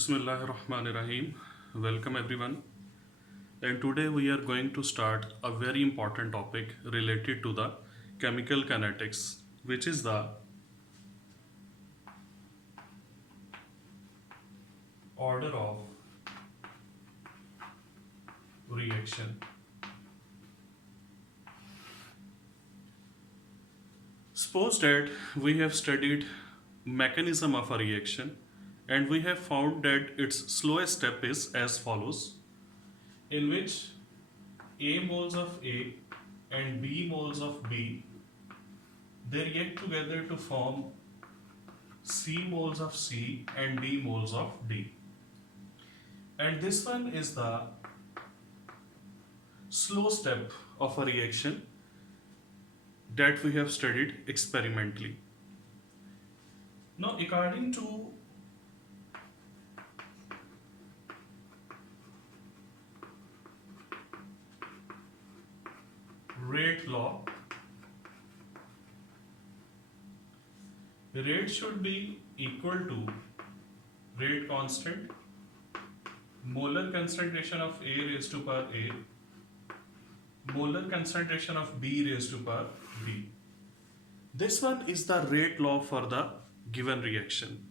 Bismillahirrahmanirrahim. Welcome everyone. And today we are going to start a very important topic related to the chemical kinetics, which is the order of reaction. Suppose that we have studied mechanism of a reaction and we have found that its slowest step is as follows, in which A moles of A and B moles of B, they react together to form C moles of C and D moles of D. And this one is the slow step of a reaction that we have studied experimentally. Now, according to rate law, rate should be equal to rate constant, molar concentration of A raised to power A, molar concentration of B raised to power B. This one is the rate law for the given reaction.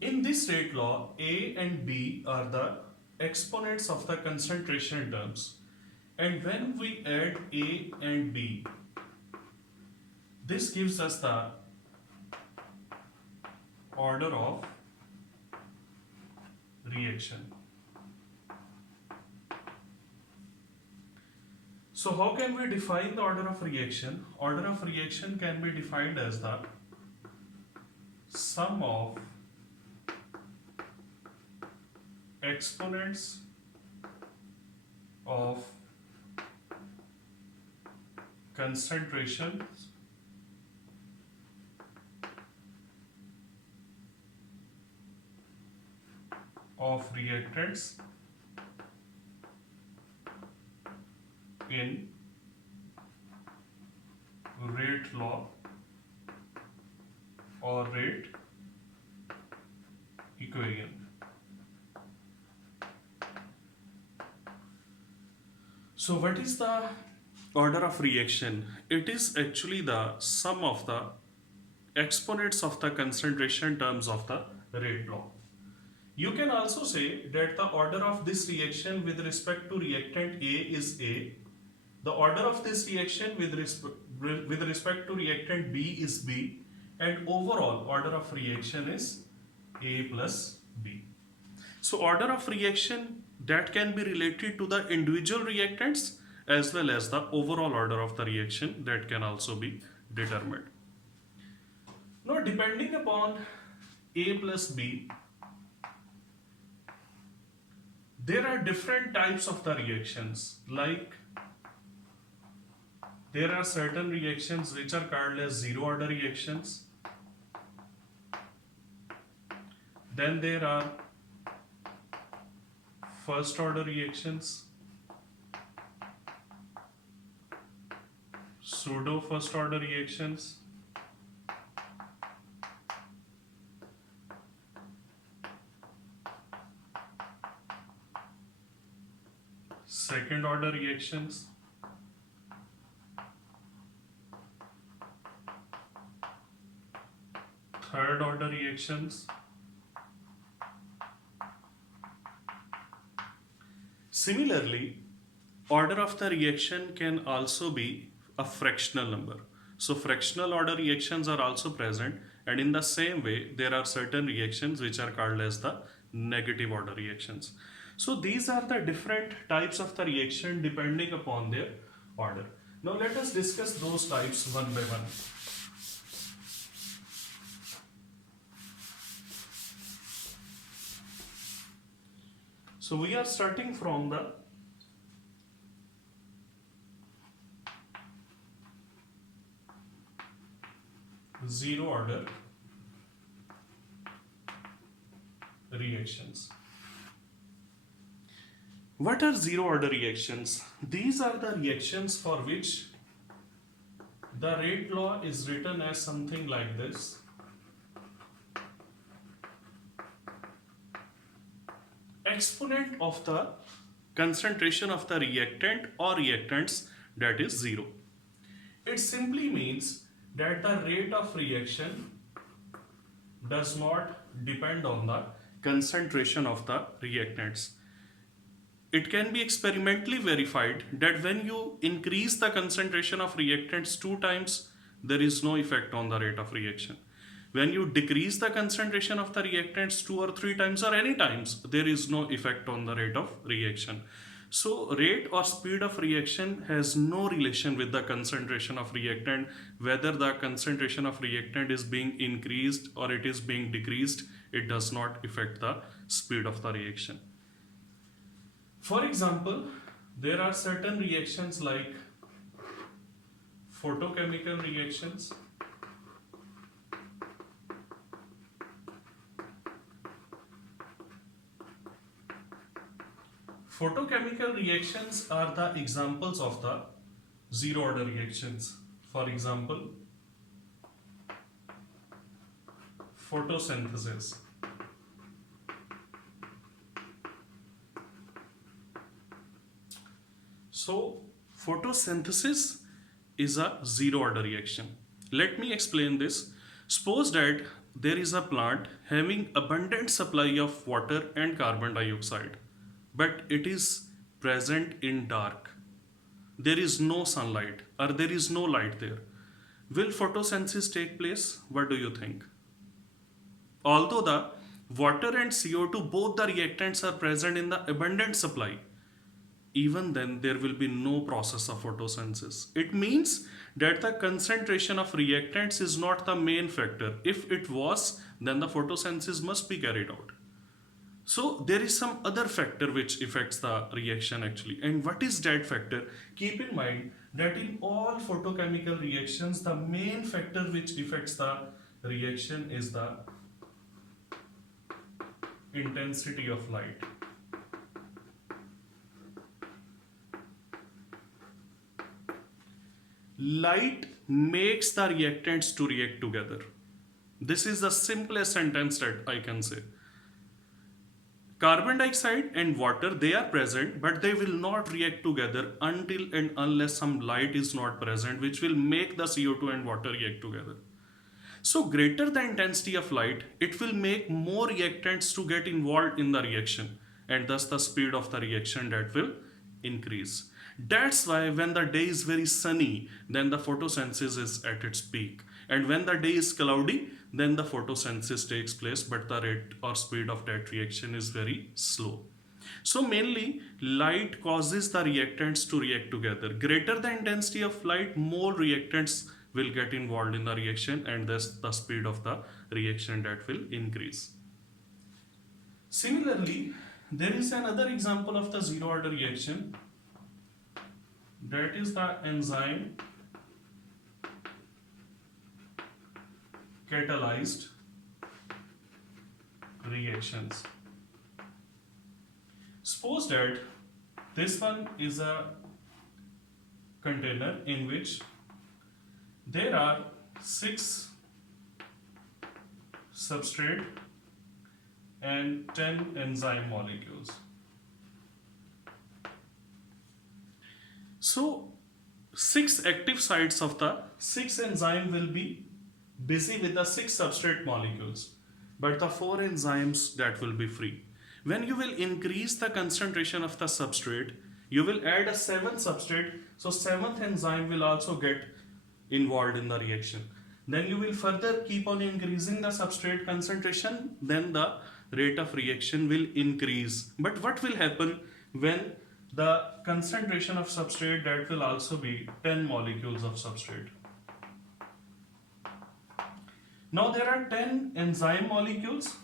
In this rate law, A and B are the exponents of the concentration terms. And when we add A and B, this gives us the order of reaction. So how can we define the order of reaction? Order of reaction can be defined as the sum of exponents of concentrations of reactants in rate law or rate equation. So what is the order of reaction? It is actually the sum of the exponents of the concentration terms of the rate law. You can also say that the order of this reaction with respect to reactant A is A. The order of this reaction with respect to reactant B is B. And overall order of reaction is A plus B. So order of reaction that can be related to the individual reactants as well as the overall order of the reaction that can also be determined. Now, depending upon A plus B, there are different types of the reactions. Like there are certain reactions which are called as zero order reactions. Then there are first order reactions, pseudo first order reactions, second order reactions, third order reactions. Similarly, order of the reaction can also be a fractional number. So fractional order reactions are also present, and in the same way there are certain reactions which are called as the negative order reactions. So these are the different types of the reaction depending upon their order. Now let us discuss those types one by one. So we are starting from the zero order reactions. What are zero order reactions? These are the reactions for which the rate law is written as something like this. exponent of the concentration of the reactant or reactants, that is 0. It simply means that the rate of reaction does not depend on the concentration of the reactants. It can be experimentally verified that when you increase the concentration of reactants 2 times, there is no effect on the rate of reaction. When you decrease the concentration of the reactants 2 or 3 times or any times, there is no effect on the rate of reaction. So rate or speed of reaction has no relation with the concentration of reactant. Whether the concentration of reactant is being increased or it is being decreased, it does not affect the speed of the reaction. For example, there are certain reactions like photochemical reactions, photochemical reactions are the examples of the zero order reactions. For example, photosynthesis. So, photosynthesis is a zero order reaction. Let me explain this. Suppose that there is a plant having abundant supply of water and carbon dioxide, but it is present in dark. There is no sunlight or there is no light there. Will photosynthesis take place? What do you think? Although the water and CO2, both the reactants are present in the abundant supply, even then there will be no process of photosynthesis. It means that the concentration of reactants is not the main factor. If it was, then the photosynthesis must be carried out. So there is some other factor which affects the reaction actually. And what is that factor? Keep in mind that in all photochemical reactions, the main factor which affects the reaction is the intensity of light. Light makes the reactants to react together. This is the simplest sentence that I can say. Carbon dioxide and water, they are present, but they will not react together until and unless some light is not present, which will make the CO2 and water react together. So greater the intensity of light, it will make more reactants to get involved in the reaction, and thus the speed of the reaction that will increase. That's why when the day is very sunny, then the photosynthesis is at its peak. And when the day is cloudy, then the photosynthesis takes place, but the rate or speed of that reaction is very slow. So mainly, light causes the reactants to react together. Greater the intensity of light, more reactants will get involved in the reaction, and thus the speed of the reaction that will increase. Similarly, there is another example of the zero order reaction, that is the enzyme catalyzed reactions. Suppose that this one is a container in which there are 6 substrate and 10 enzyme molecules. So 6 active sites of the 6 enzyme will be busy with the 6 substrate molecules, but the 4 enzymes that will be free. When you will increase the concentration of the substrate, you will add a 7th substrate, so 7th enzyme will also get involved in the reaction. Then you will further keep on increasing the substrate concentration, then the rate of reaction will increase. But what will happen when the concentration of substrate, that will also be 10 molecules of substrate. Now there are 10 enzyme molecules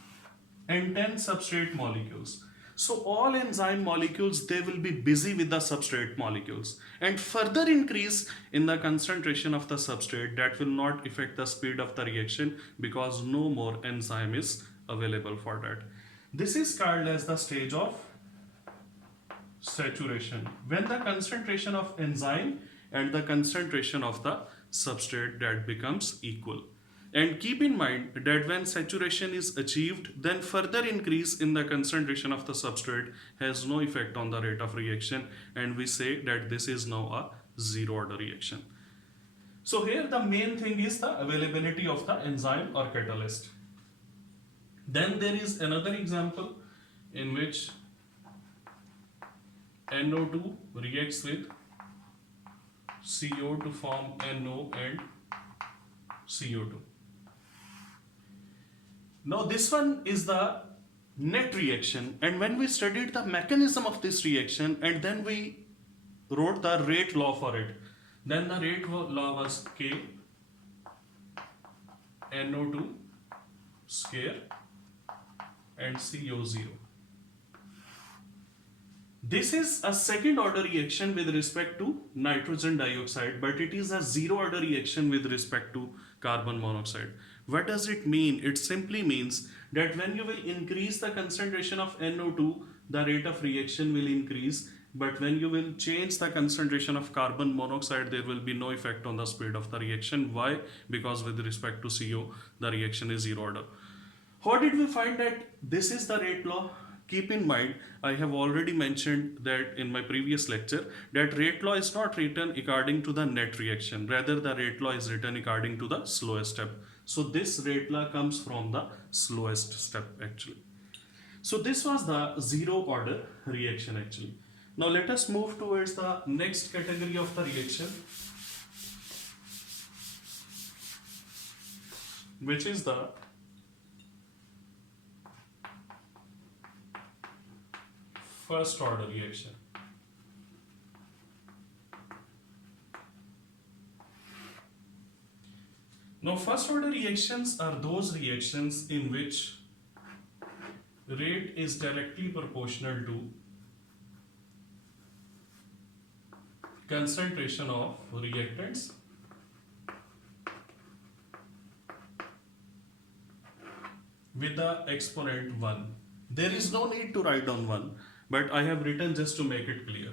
and 10 substrate molecules. So all enzyme molecules, they will be busy with the substrate molecules, and further increase in the concentration of the substrate, that will not affect the speed of the reaction because no more enzyme is available for that. This is called as the stage of saturation, when the concentration of enzyme and the concentration of the substrate that becomes equal. And keep in mind that when saturation is achieved, then further increase in the concentration of the substrate has no effect on the rate of reaction, and we say that this is now a zero order reaction. So here the main thing is the availability of the enzyme or catalyst. Then there is another example in which NO2 reacts with CO to form NO and CO2. Now this one is the net reaction, and when we studied the mechanism of this reaction and then we wrote the rate law for it, then the rate law was K NO2 square and CO0. This is a second order reaction with respect to nitrogen dioxide, but it is a zero order reaction with respect to carbon monoxide. What does it mean? It simply means that when you will increase the concentration of NO2, the rate of reaction will increase, but when you will change the concentration of carbon monoxide, there will be no effect on the speed of the reaction. Why? Because with respect to CO, the reaction is zero order. How did we find that this is the rate law? Keep in mind, I have already mentioned that in my previous lecture that rate law is not written according to the net reaction. Rather, the rate law is written according to the slowest step. So this rate law comes from the slowest step actually. So this was the zero order reaction actually. Now let us move towards the next category of the reaction, which is the first order reaction. Now first order reactions are those reactions in which rate is directly proportional to concentration of reactants with the exponent 1. There is no need to write down 1, but I have written just to make it clear.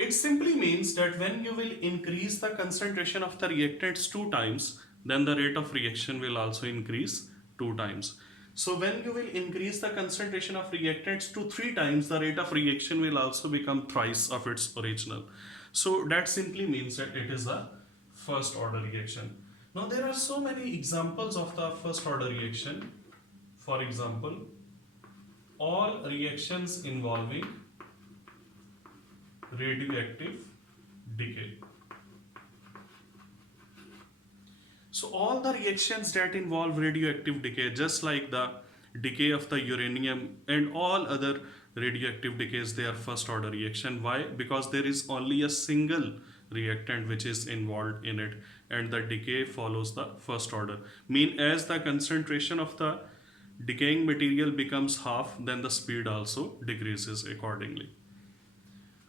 It simply means that when you will increase the concentration of the reactants 2 times, then the rate of reaction will also increase 2 times. So when you will increase the concentration of reactants to 3 times, the rate of reaction will also become thrice of its original. So that simply means that it is a first order reaction. Now there are so many examples of the first order reaction. For example, all reactions involving radioactive decay. So all the reactions that involve radioactive decay, just like the decay of the uranium and all other radioactive decays, they are first order reaction. Why? Because there is only a single reactant which is involved in it, and the decay follows the first order. Mean as the concentration of the decaying material becomes half, then the speed also decreases accordingly.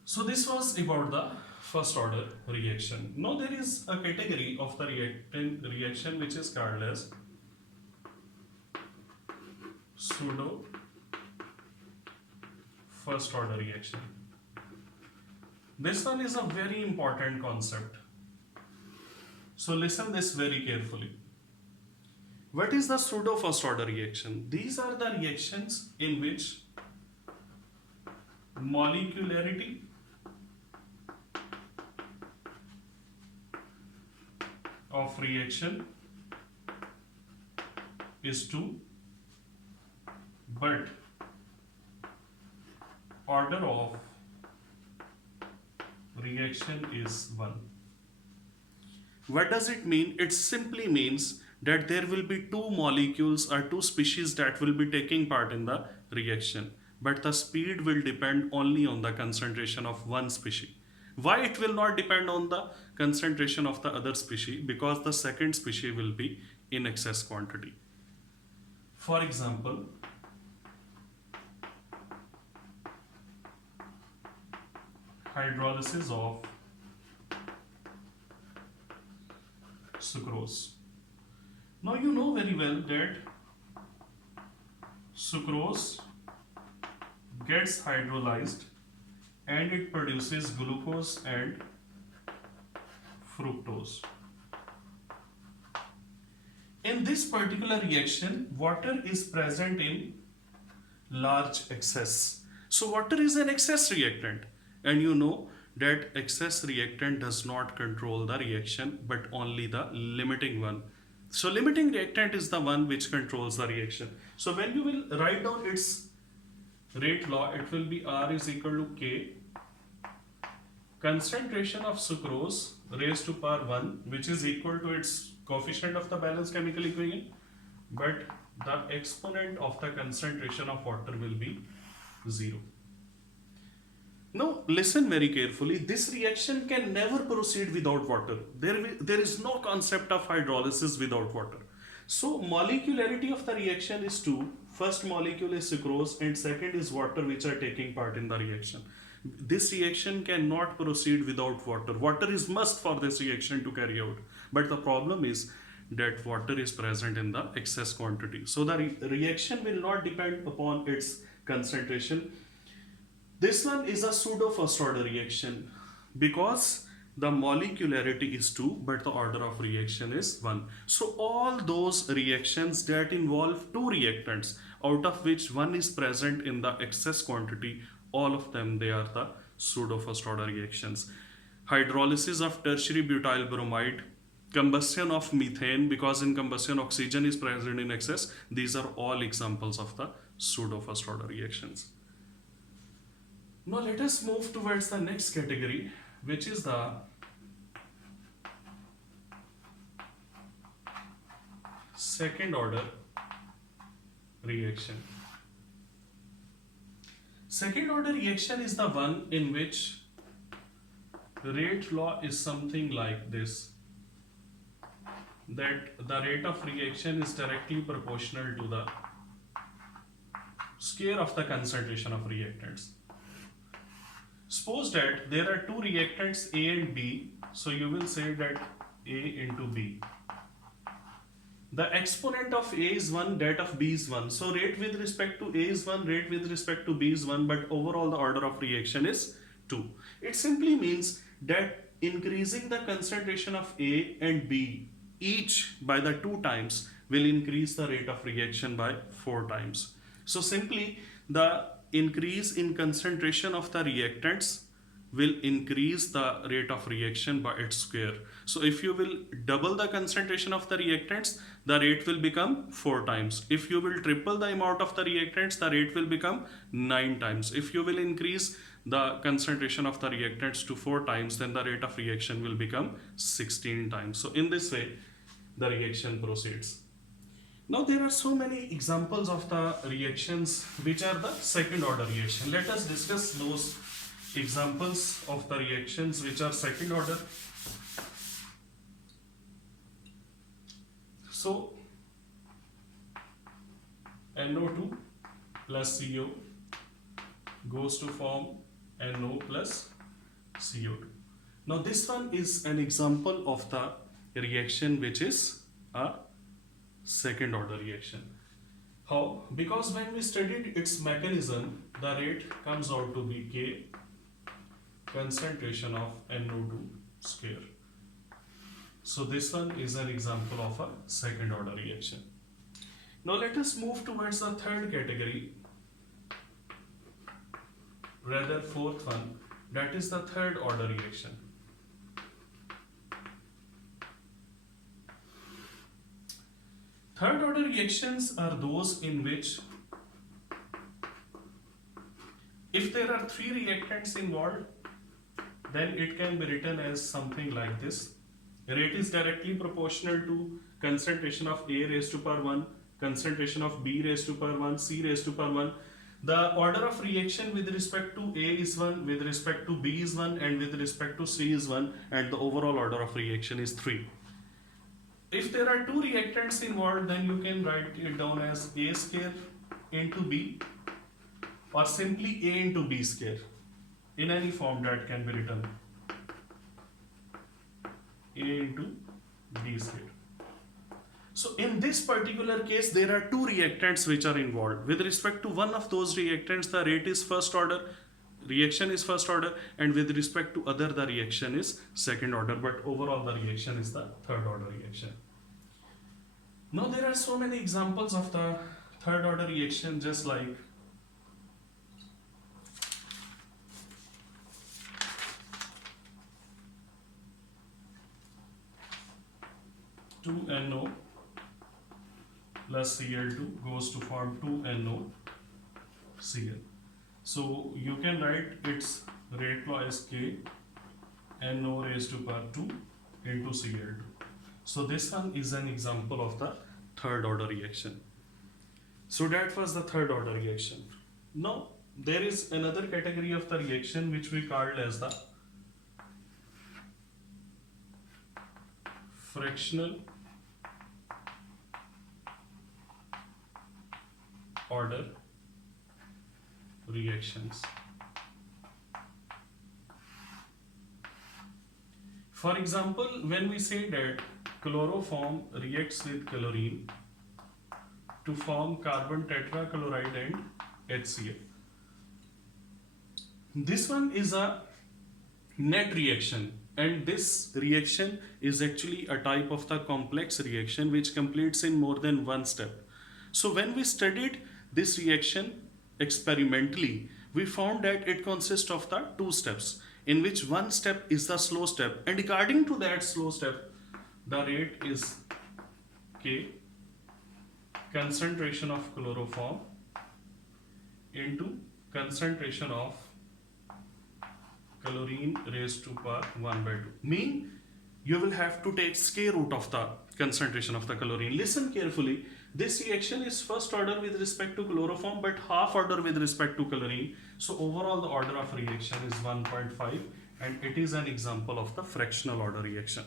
So this was about the first order reaction. Now there is a category of the reaction which is called as pseudo first order reaction. This one is a very important concept. So listen this very carefully. What is the pseudo first order reaction? These are the reactions in which molecularity of reaction is 2, but order of reaction is 1. What does it mean? It simply means that there will be 2 molecules or 2 species that will be taking part in the reaction, but the speed will depend only on the concentration of one species. Why it will not depend on the concentration of the other species? Because the second species will be in excess quantity. For example, hydrolysis of sucrose. Now you know very well that sucrose gets hydrolyzed and it produces glucose and fructose. In this particular reaction, water is present in large excess. So water is an excess reactant, and you know that excess reactant does not control the reaction but only the limiting one. So limiting reactant is the one which controls the reaction. So when you will write down its rate law, it will be R is equal to K concentration of sucrose raised to power 1, which is equal to its coefficient of the balanced chemical equation, but the exponent of the concentration of water will be 0. Now listen very carefully. This reaction can never proceed without water. There is no concept of hydrolysis without water. So molecularity of the reaction is 2. First molecule is sucrose and second is water, which are taking part in the reaction. This reaction cannot proceed without water. Water is must for this reaction to carry out. But the problem is that water is present in the excess quantity. So the reaction will not depend upon its concentration. This one is a pseudo first order reaction because the molecularity is 2 but the order of reaction is 1. So all those reactions that involve two reactants, out of which one is present in the excess quantity, all of them, they are the pseudo first order reactions. Hydrolysis of tertiary butyl bromide, combustion of methane, because in combustion oxygen is present in excess. These are all examples of the pseudo first order reactions. Now let us move towards the next category, which is the second order reaction. Second order reaction is the one in which rate law is something like this, that the rate of reaction is directly proportional to the square of the concentration of reactants. Suppose that there are two reactants A and B, so you will say that A into B. The exponent of A is 1, that of B is 1. So rate with respect to A is 1, rate with respect to B is 1, but overall the order of reaction is 2. It simply means that increasing the concentration of A and B each by the 2 times will increase the rate of reaction by 4 times. So simply the increase in concentration of the reactants will increase the rate of reaction by its square. So if you will double the concentration of the reactants, the rate will become 4 times. If you will triple the amount of the reactants, the rate will become 9 times. If you will increase the concentration of the reactants to 4 times, then the rate of reaction will become 16 times. So in this way, the reaction proceeds. Now there are so many examples of the reactions which are the second order reaction. Let us discuss those examples of the reactions which are second order. So NO2 plus CO goes to form NO plus CO2. Now this one is an example of the reaction which is a second order reaction. How? Because when we studied its mechanism, the rate comes out to be K concentration of NO2 square. So this one is an example of a second order reaction. Now let us move towards the third category, rather fourth one, that is the third order reaction. Third order reactions are those in which if there are 3 reactants involved, then it can be written as something like this. Rate is directly proportional to concentration of A raised to power 1, concentration of B raised to power 1, C raised to power 1. The order of reaction with respect to A is 1, with respect to B is 1, and with respect to C is 1, and the overall order of reaction is 3. If there are 2 reactants involved, then you can write it down as A square into B, or simply A into B square. In any form that can be written, A into B square. So in this particular case, there are 2 reactants which are involved. With respect to one of those reactants, the rate is first order, reaction is first order, and with respect to other, the reaction is second order, but overall the reaction is the third order reaction. Now there are so many examples of the third order reaction, just like 2NO plus Cl2 goes to form 2NoCl. So you can write its rate law as K NO raised to power 2 into Cl2. So this one is an example of the third order reaction. So that was the third order reaction. Now there is another category of the reaction which we called as the fractional order reactions. For example, when we say that chloroform reacts with chlorine to form carbon tetrachloride and HCl. This one is a net reaction, and this reaction is actually a type of the complex reaction which completes in more than one step. So when we studied this reaction experimentally, we found that it consists of the two steps, in which one step is the slow step, and according to that slow step, the rate is K concentration of chloroform into concentration of chlorine raised to power 1 by 2. Mean you will have to take square root of the concentration of the chlorine. Listen carefully. This reaction is first order with respect to chloroform but half order with respect to chlorine. So overall the order of reaction is 1.5, and it is an example of the fractional order reaction.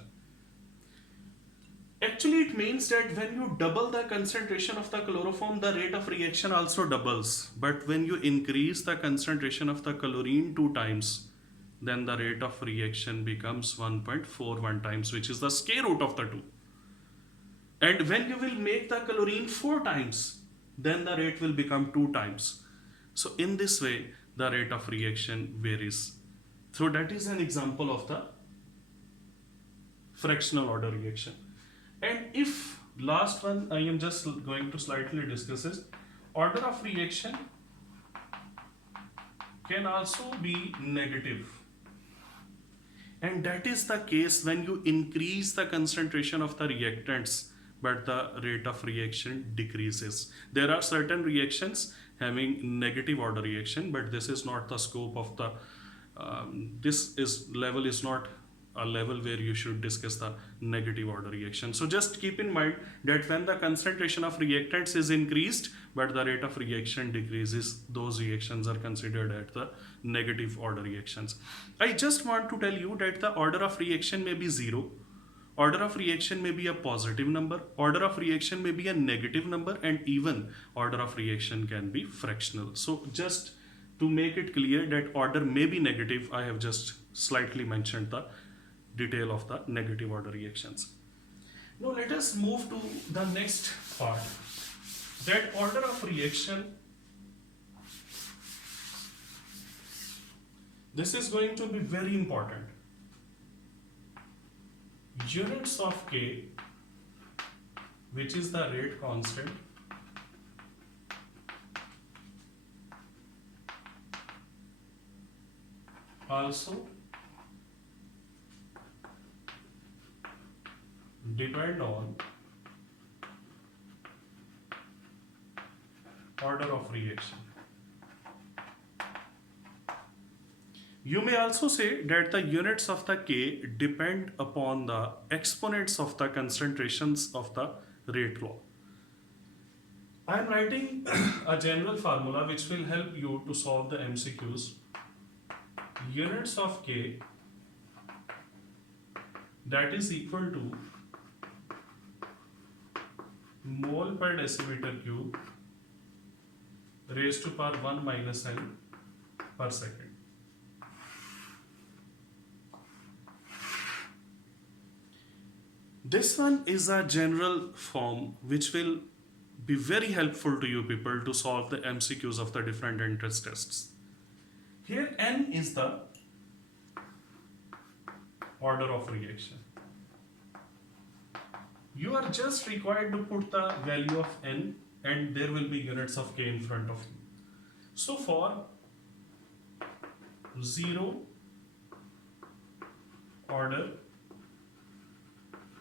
Actually, it means that when you double the concentration of the chloroform, the rate of reaction also doubles. But when you increase the concentration of the chlorine 2 times, then the rate of reaction becomes 1.41 times, which is the square root of the 2. And when you will make the chlorine 4 times, then the rate will become 2 times. So in this way, the rate of reaction varies. So that is an example of the fractional order reaction. And if last one, I am just going to slightly discuss is order of reaction can also be negative. And that is the case when you increase the concentration of the reactants, but the rate of reaction decreases. There are certain reactions having negative order reaction, but this is not the scope of the, level is not a level where you should discuss the negative order reaction. So just keep in mind that when the concentration of reactants is increased but the rate of reaction decreases, those reactions are considered as the negative order reactions. I just want to tell you that the order of reaction may be 0, order of reaction may be a positive number, order of reaction may be a negative number, and even order of reaction can be fractional. So just to make it clear that order may be negative, I have just slightly mentioned the detail of the negative order reactions. Now let us move to the next part, that order of reaction. This is going to be very important. Units of K, which is the rate constant, also depend on order of reaction. You may also say that the units of the K depend upon the exponents of the concentrations of the rate law. I am writing a general formula which will help you to solve the MCQs. Units of K, that is equal to mole per decimeter cube raised to power 1 minus n per second. This one is a general form which will be very helpful to you people to solve the MCQs of the different entrance tests. Here n is the order of reaction. You are just required to put the value of n and there will be units of k in front of you. So for zero order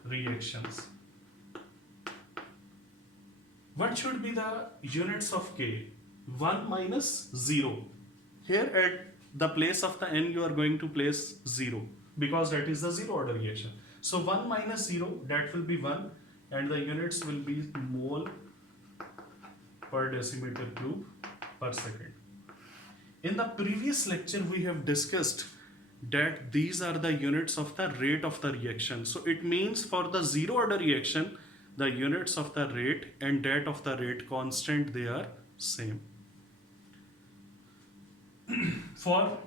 reactions, what should be the units of k? 1 minus 0. Here at the place of the n you are going to place 0 because that is the zero order reaction. So 1 minus 0, that will be 1 and the units will be mole per decimeter cube per second. In the previous lecture we have discussed that these are the units of the rate of the reaction. So it means for the zero order reaction, the units of the rate and that of the rate constant, they are same. For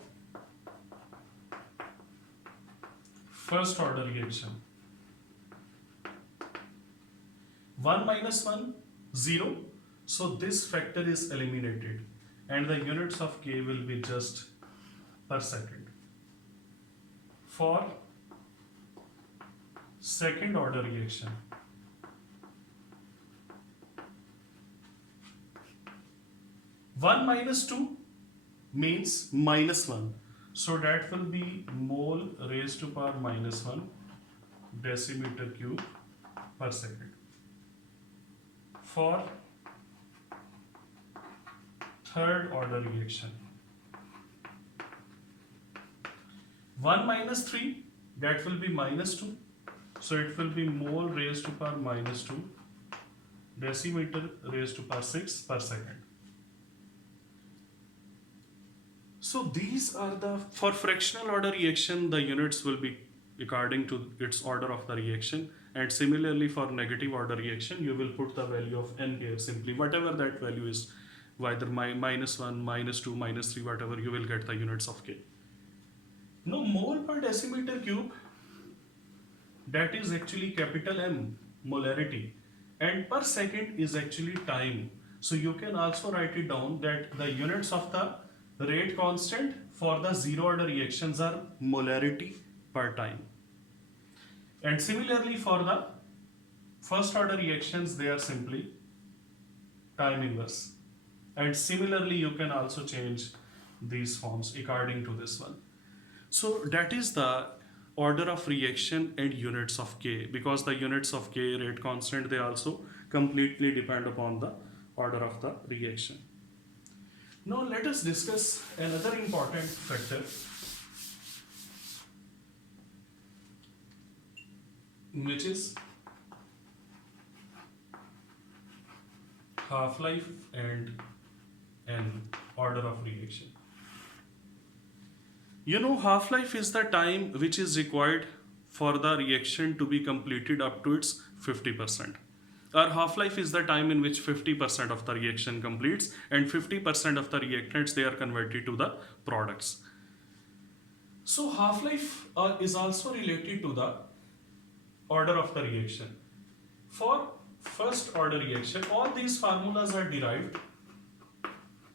first order reaction, 1 minus 1, 0. So this factor is eliminated and the units of k will be just per second. For second order reaction, 1 minus 2 means minus 1. So that will be mole raised to power minus 1 decimeter cube per second. For third order reaction, 1 minus 3, that will be minus 2. So it will be mole raised to power minus 2 decimeter raised to power 6 per second. So these are the, for fractional order reaction, the units will be according to its order of the reaction, and similarly for negative order reaction, you will put the value of n here simply, whatever that value is, whether minus 1, minus 2, minus 3, whatever, you will get the units of k. Now mole per decimeter cube, that is actually capital M, molarity, and per second is actually time. So you can also write it down that the units of the rate constant for the zero order reactions are molarity per time. And similarly for the first order reactions, they are simply time inverse. And similarly you can also change these forms according to this one. So that is the order of reaction and units of k, because the units of k, rate constant, they also completely depend upon the order of the reaction. Now let us discuss another important factor, which is half-life and n, order of reaction. You know, half-life is the time which is required for the reaction to be completed up to its 50%. Our half-life is the time in which 50% of the reaction completes and 50% of the reactants, they are converted to the products. So half-life is also related to the order of the reaction. For first order reaction, all these formulas are derived,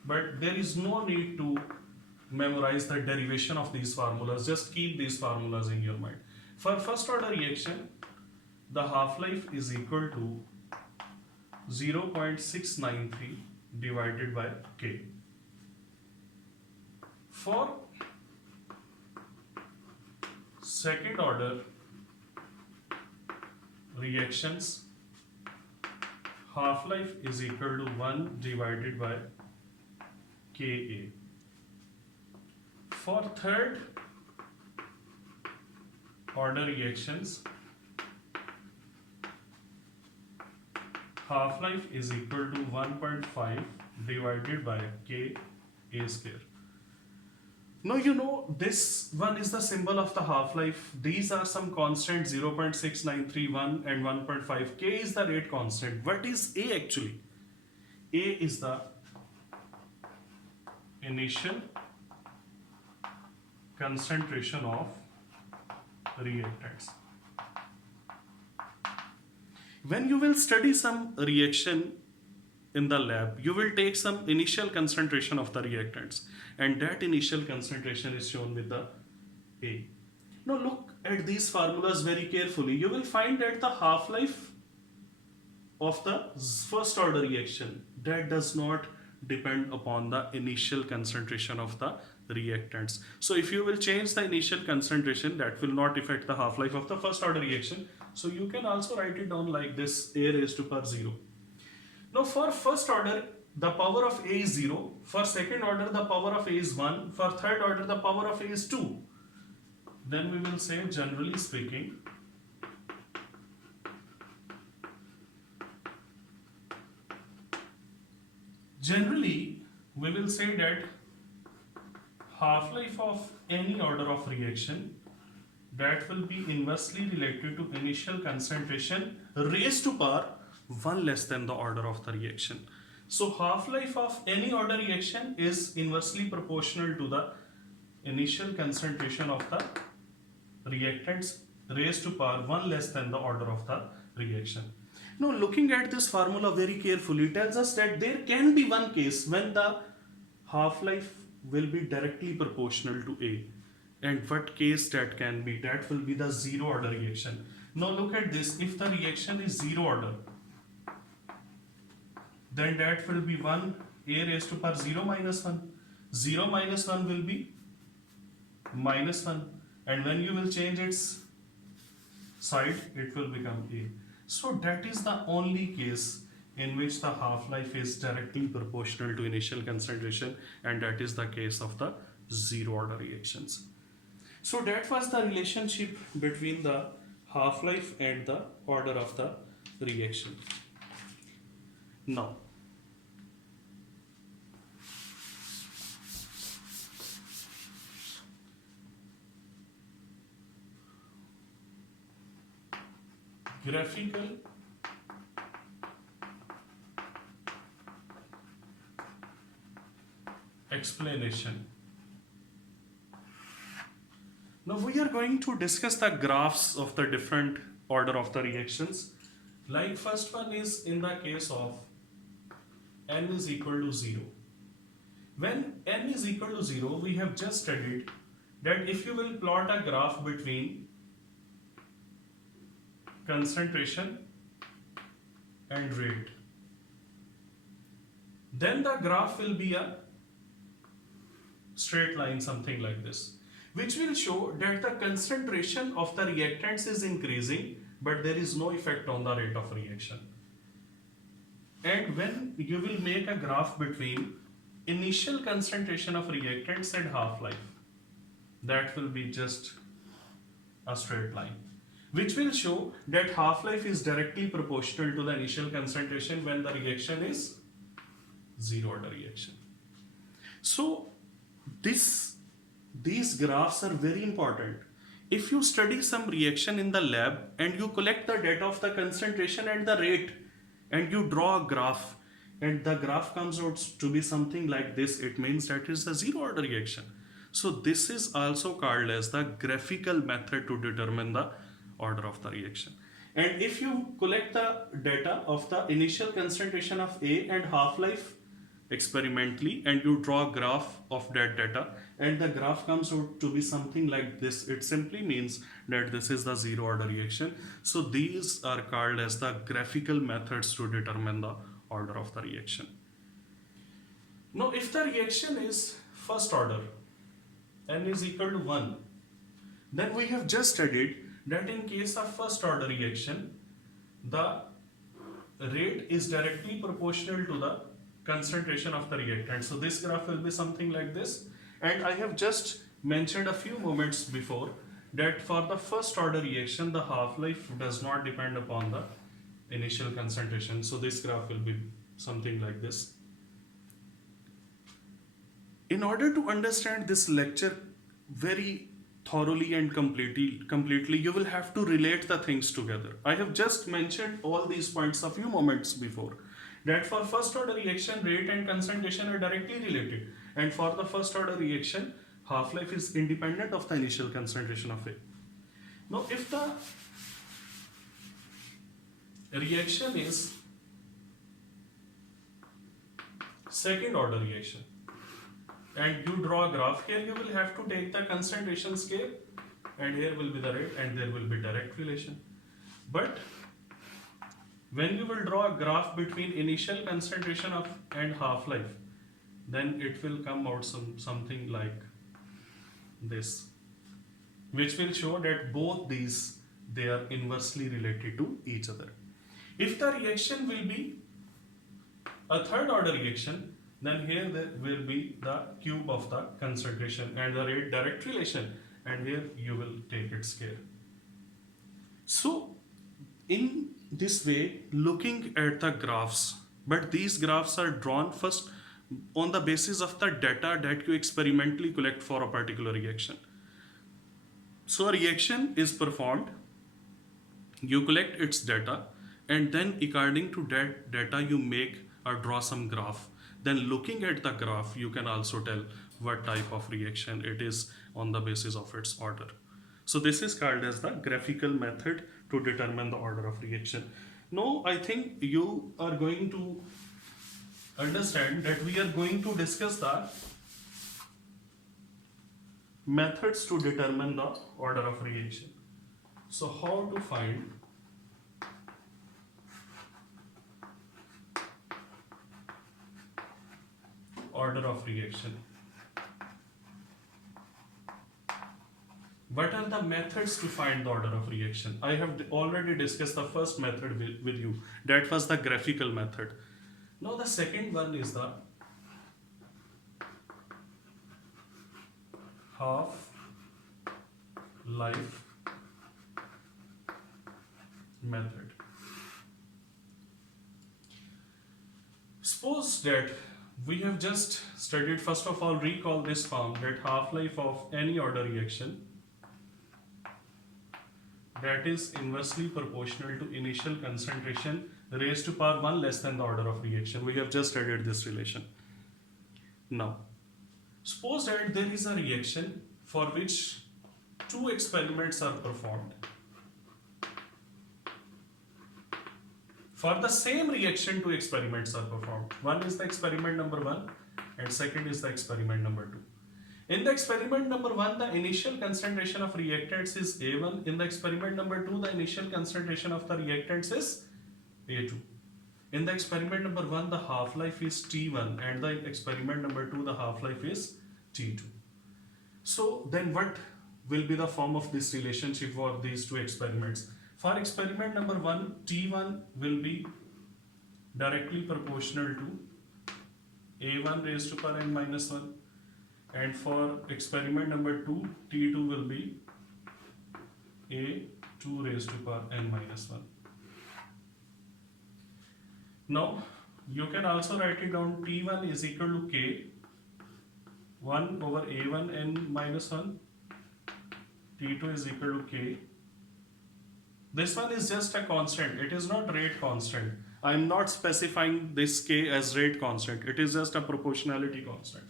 but there is no need to memorize the derivation of these formulas. Just keep these formulas in your mind. For first order reaction, the half-life is equal to 0.693 divided by k. For second order reactions, half-life is equal to 1 divided by Ka. For third order reactions, half-life is equal to 1.5 divided by Ka square. Now you know this one is the symbol of the half-life. These are some constant 0.6931 and 1.5. K is the rate constant. What is A actually? A is the initial concentration of reactants. When you will study some reaction in the lab, you will take some initial concentration of the reactants, and that initial concentration is shown with the A. Now look at these formulas very carefully. You will find that the half-life of the first order reaction, that does not depend upon the initial concentration of the reactants. So if you will change the initial concentration, that will not affect the half-life of the first order reaction. So you can also write it down like this: A raised to power 0. Now for first order, the power of A is 0. For second order, the power of A is 1. For third order, the power of A is 2. Then we will say, generally speaking, we will say that half-life of any order of reaction, that will be inversely related to initial concentration raised to power 1 less than the order of the reaction. So half-life of any order reaction is inversely proportional to the initial concentration of the reactants raised to power 1 less than the order of the reaction. Now looking at this formula very carefully, tells us that there can be one case when the half-life will be directly proportional to A. And what case that can be? That will be the zero order reaction. Now look at this: if the reaction is zero order, then that will be 1 A raised to power 0 minus 1. 0 minus 1 will be minus 1, and when you will change its side, it will become A. So that is the only case in which the half-life is directly proportional to initial concentration, and that is the case of the zero order reactions. So that was the relationship between the half-life and the order of the reaction. Now, graphical explanation. Now we are going to discuss the graphs of the different order of the reactions. Like first one is in the case of n is equal to 0. When n is equal to 0, we have just studied that if you will plot a graph between concentration and rate, then the graph will be a straight line, something like this, which will show that the concentration of the reactants is increasing, but there is no effect on the rate of reaction. And when you will make a graph between initial concentration of reactants and half-life, that will be just a straight line, which will show that half-life is directly proportional to the initial concentration when the reaction is zero order reaction. So these graphs are very important. If you study some reaction in the lab and you collect the data of the concentration and the rate, and you draw a graph, and the graph comes out to be something like this, it means that is a zero order reaction. So this is also called as the graphical method to determine the order of the reaction. And if you collect the data of the initial concentration of A and half-life experimentally, and you draw a graph of that data, and the graph comes out to be something like this, it simply means that this is the zero order reaction. So these are called as the graphical methods to determine the order of the reaction. Now if the reaction is first order, n is equal to 1, then we have just studied that in case of first order reaction, the rate is directly proportional to the concentration of the reactant. So this graph will be something like this, and I have just mentioned a few moments before that for the first order reaction, the half-life does not depend upon the initial concentration. So this graph will be something like this. In order to understand this lecture very thoroughly and completely, you will have to relate the things together. I have just mentioned all these points a few moments before, that for first order reaction, rate and concentration are directly related, and for the first order reaction, half-life is independent of the initial concentration of A. Now if the reaction is second order reaction and you draw a graph, here you will have to take the concentration scale, and here will be the rate, and there will be direct relation. But When you will draw a graph between initial concentration of and half-life, then it will come out something like this, which will show that both these, they are inversely related to each other. If the reaction will be a third order reaction, then here there will be the cube of the concentration and the rate direct relation, and here you will take its care. So in this way, looking at the graphs, but these graphs are drawn first on the basis of the data that you experimentally collect for a particular reaction. So a reaction is performed, you collect its data, and then according to that data you make or draw some graph. Then looking at the graph, you can also tell what type of reaction it is on the basis of its order. So this is called as the graphical method to determine the order of reaction. Now I think you are going to understand that we are going to discuss the methods to determine the order of reaction. So how to find order of reaction? What are the methods to find the order of reaction? I have already discussed the first method with you. That was the graphical method. Now the second one is the half-life method. Suppose that we have just studied, first of all, recall this form, that half-life of any order reaction, that is inversely proportional to initial concentration raised to power 1 less than the order of reaction. We have just studied this relation. Now, suppose that there is a reaction for which two experiments are performed. For the same reaction, two experiments are performed. One is the experiment number 1 and second is the experiment number 2. In the experiment number 1, the initial concentration of reactants is A1. In the experiment number 2, the initial concentration of the reactants is A2. In the experiment number 1, the half-life is T1 and the experiment number 2, the half-life is T2. So then what will be the form of this relationship for these two experiments? For experiment number 1, T1 will be directly proportional to A1 raised to power n minus 1. And for experiment number 2, T2 will be A2 raised to power n minus 1. Now, you can also write it down, T1 is equal to K, 1 over A1 n minus 1, T2 is equal to K. This one is just a constant, it is not rate constant. I am not specifying this K as rate constant, it is just a proportionality constant,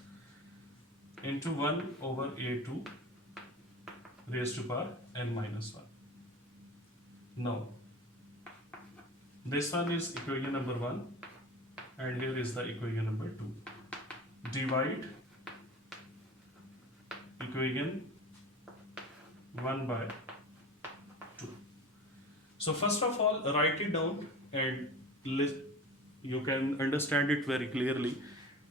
into 1 over A2 raised to power n minus 1. Now, this one is equation number 1 and here is the equation number 2. Divide equation 1 by 2. So first of all, write it down and you can understand it very clearly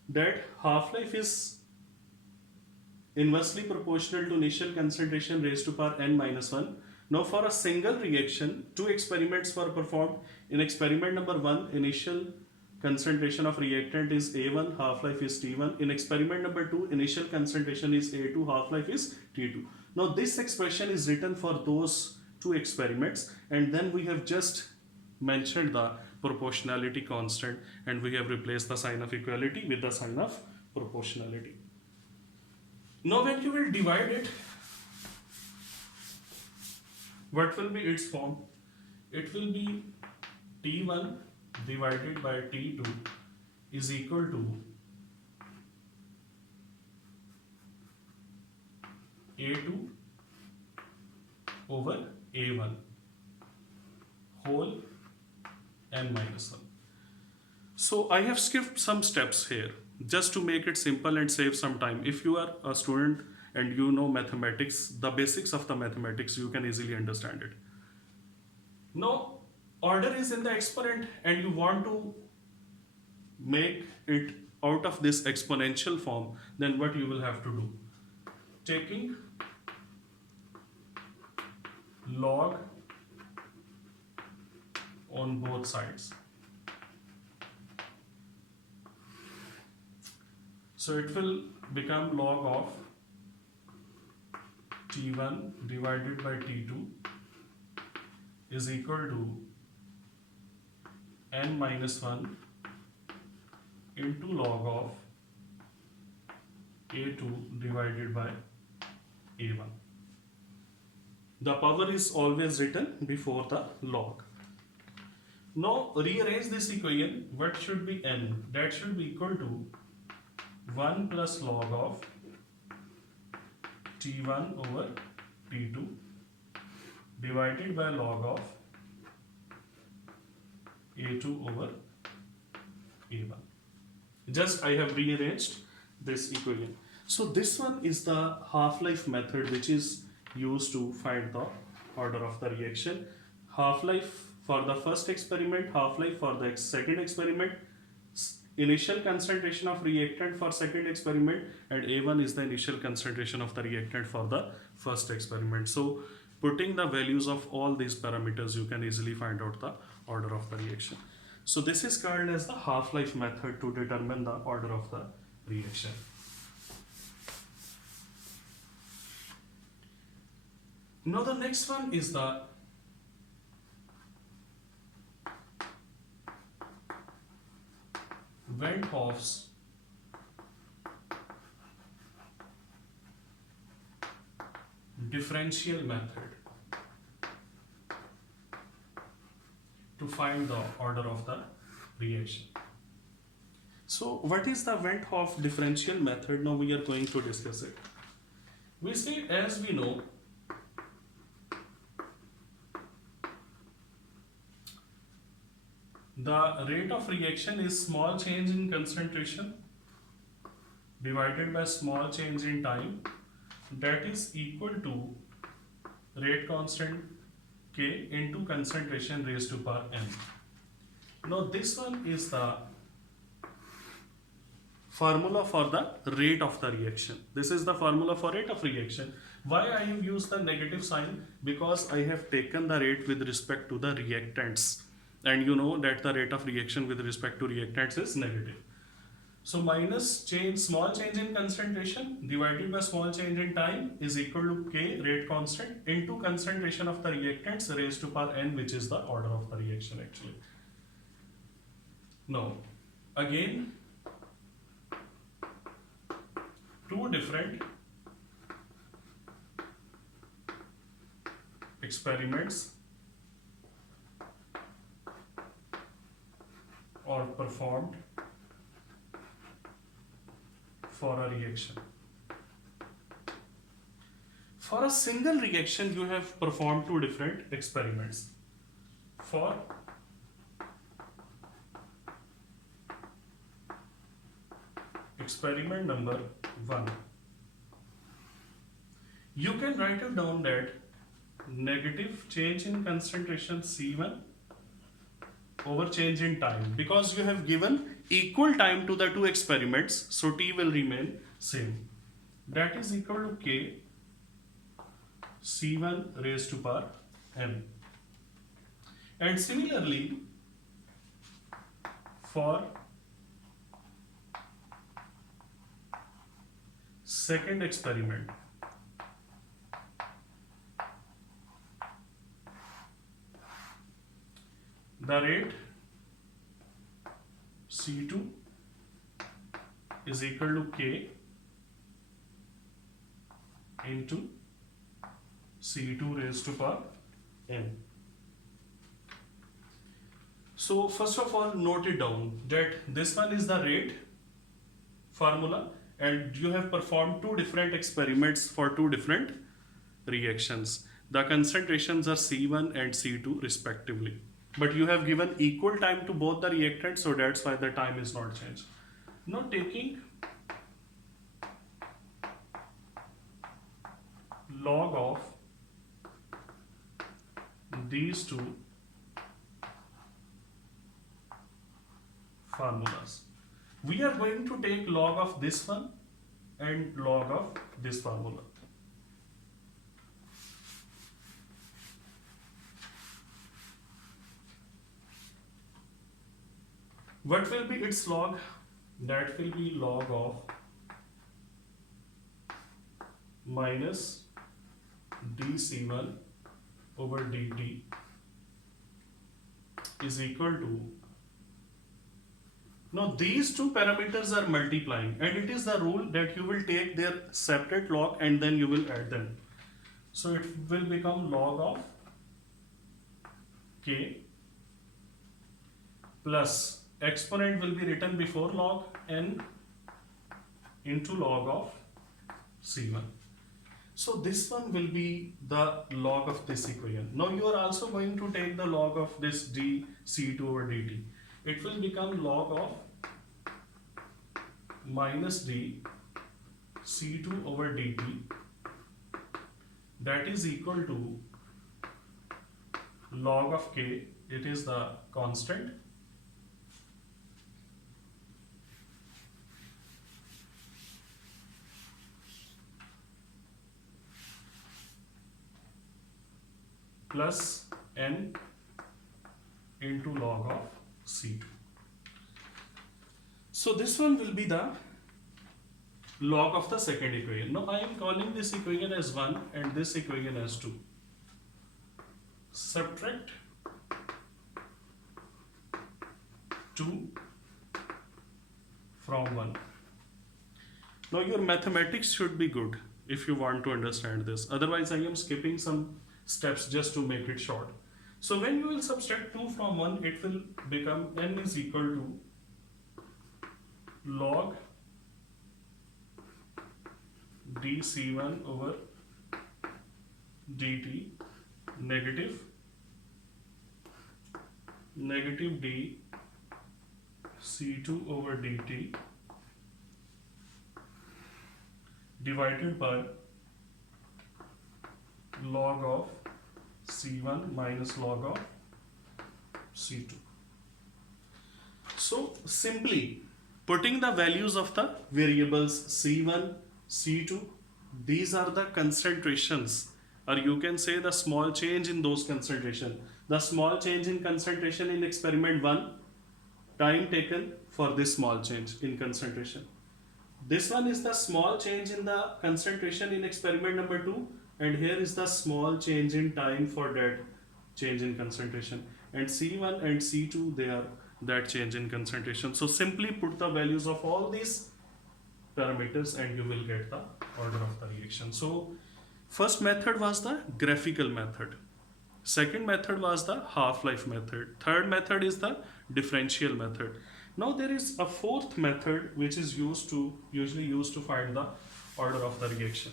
that half-life is inversely proportional to initial concentration raised to power n minus 1. Now for a single reaction, two experiments were performed. In experiment number 1, initial concentration of reactant is A1, half-life is T1. In experiment number 2, initial concentration is A2, half-life is T2. Now this expression is written for those two experiments, and then we have just mentioned the proportionality constant and we have replaced the sign of equality with the sign of proportionality. Now when you will divide it, what will be its form? It will be T1 divided by T2 is equal to A2 over A1 whole n minus 1. So I have skipped some steps here just to make it simple and save some time. If you are a student and you know mathematics, the basics of the mathematics, you can easily understand it. Now, order is in the exponent and you want to make it out of this exponential form, then what you will have to do? Taking log on both sides. So it will become log of t1 divided by t2 is equal to n minus 1 into log of a2 divided by a1. The power is always written before the log. Now rearrange this equation. What should be n? That should be equal to 1 plus log of t1 over t2 divided by log of a2 over a1. Just I have rearranged this equation. So this one is the half-life method which is used to find the order of the reaction. Half-life for the first experiment, half-life for the second experiment, initial concentration of reactant for second experiment, and A1 is the initial concentration of the reactant for the first experiment. So putting the values of all these parameters, you can easily find out the order of the reaction. So this is called as the half-life method to determine the order of the reaction. Now the next one is the Van 't Hoff's differential method to find the order of the reaction. So what is the Van 't Hoff differential method? Now we are going to discuss it. We say, as we know, the rate of reaction is small change in concentration divided by small change in time, that is equal to rate constant K into concentration raised to power n. Now this one is the formula for the rate of the reaction. This is the formula for rate of reaction. Why I have used the negative sign? Because I have taken the rate with respect to the reactants. And you know that the rate of reaction with respect to reactants is negative. So minus change, small change in concentration divided by small change in time is equal to K rate constant into concentration of the reactants raised to power n, which is the order of the reaction actually. Now again, two different experiments are performed for a reaction. For a single reaction, you have performed two different experiments. For experiment number 1, you can write it down that negative change in concentration C1 over change in time, because you have given equal time to the two experiments, so T will remain same. That is equal to K C1 raised to power n. And similarly, for second experiment, the rate C2 is equal to K into C2 raised to power n. So first of all, note it down that this one is the rate formula, and you have performed two different experiments for two different reactions. The concentrations are C1 and C2 respectively. But you have given equal time to both the reactants, so that's why the time is not changed. Now taking log of these two formulas. We are going to take log of this one and log of this formula. What will be its log? That will be log of minus dc1 over dt is equal to, now these two parameters are multiplying, and it is the rule that you will take their separate log and then you will add them. So it will become log of k plus exponent will be written before log n into log of c1. So this one will be the log of this equation. Now you are also going to take the log of this dc2 over dt. It will become log of minus d c2 over dt, that is equal to log of k, it is the constant, plus n into log of c2. So this one will be the log of the second equation. Now I am calling this equation as 1 and this equation as 2. Subtract 2 from 1. Now your mathematics should be good if you want to understand this. Otherwise I am skipping some steps just to make it short. So when you will subtract 2 from 1, it will become n is equal to log dc1 over dt negative d c2 over dt divided by log of c1 minus log of c2. So simply putting the values of the variables c1, c2, these are the concentrations, or you can say the small change in those concentration. The small change in concentration in experiment 1, time taken for this small change in concentration. This one is the small change in the concentration in experiment number 2, and here is the small change in time for that change in concentration. And C1 and C2, they are that change in concentration. So simply put the values of all these parameters and you will get the order of the reaction. So first method was the graphical method. Second method was the half-life method. Third method is the differential method. Now there is a fourth method which is usually used to find the order of the reaction.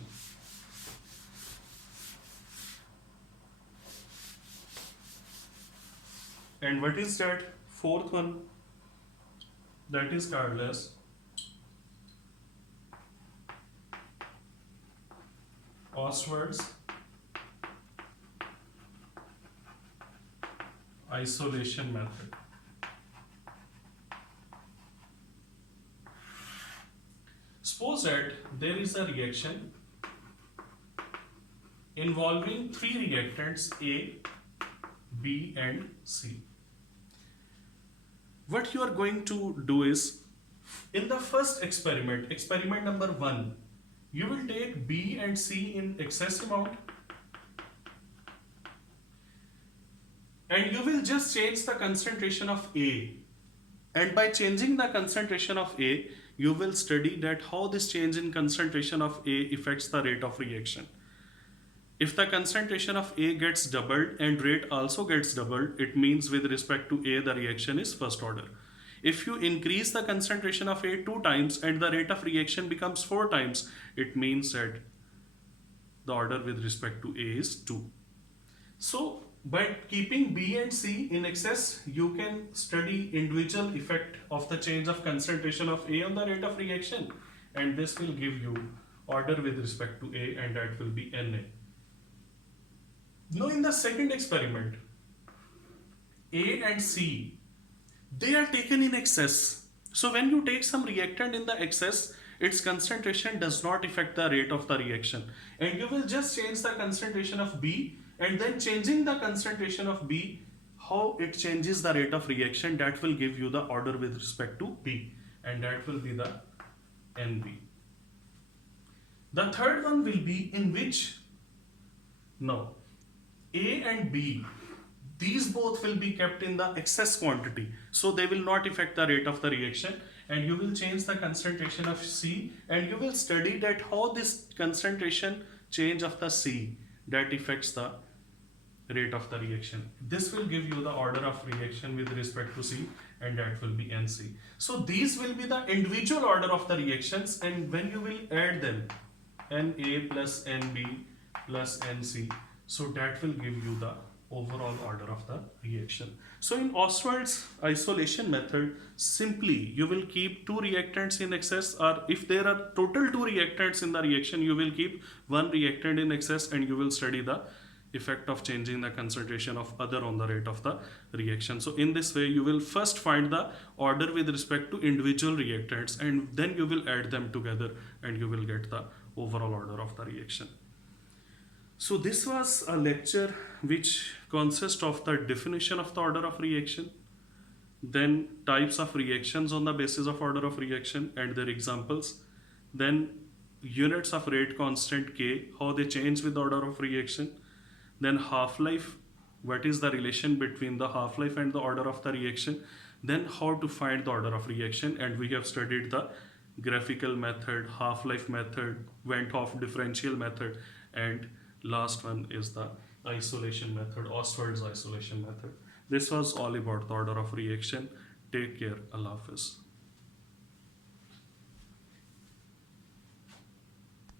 And what is that fourth one? That is called as Ostwald's isolation method. Suppose that there is a reaction involving 3 reactants A, B and C. What you are going to do is, in the first experiment, experiment number 1, you will take B and C in excess amount and you will just change the concentration of A, and by changing the concentration of A, you will study that how this change in concentration of A affects the rate of reaction. If the concentration of A gets doubled and rate also gets doubled, it means with respect to A the reaction is first order. If you increase the concentration of A 2 times and the rate of reaction becomes 4 times, it means that the order with respect to A is 2. So by keeping B and C in excess, you can study individual effect of the change of concentration of A on the rate of reaction, and this will give you order with respect to A, and that will be Na. Now in the second experiment, A and C, they are taken in excess. So when you take some reactant in the excess, its concentration does not affect the rate of the reaction. And you will just change the concentration of B, and then changing the concentration of B, how it changes the rate of reaction, that will give you the order with respect to B. And that will be the NB. The third one will be in which, now, A and B, these both will be kept in the excess quantity, so they will not affect the rate of the reaction. And you will change the concentration of C, and you will study that how this concentration change of the C, that affects the rate of the reaction. This will give you the order of reaction with respect to C, and that will be NC. So these will be the individual order of the reactions, and when you will add them, Na plus Nb plus Nc, so that will give you the overall order of the reaction. So in Ostwald's isolation method, simply you will keep two reactants in excess, or if there are total two reactants in the reaction, you will keep one reactant in excess, and you will study the effect of changing the concentration of other on the rate of the reaction. So in this way, you will first find the order with respect to individual reactants, and then you will add them together, and you will get the overall order of the reaction. So this was a lecture which consists of the definition of the order of reaction, then types of reactions on the basis of order of reaction and their examples, then units of rate constant K, how they change with the order of reaction, then half-life, what is the relation between the half-life and the order of the reaction, then how to find the order of reaction, and we have studied the graphical method, half-life method, Van 't Hoff differential method, and last one is the isolation method, Ostwald's isolation method. This was all about the order of reaction. Take care. Allah Hafiz.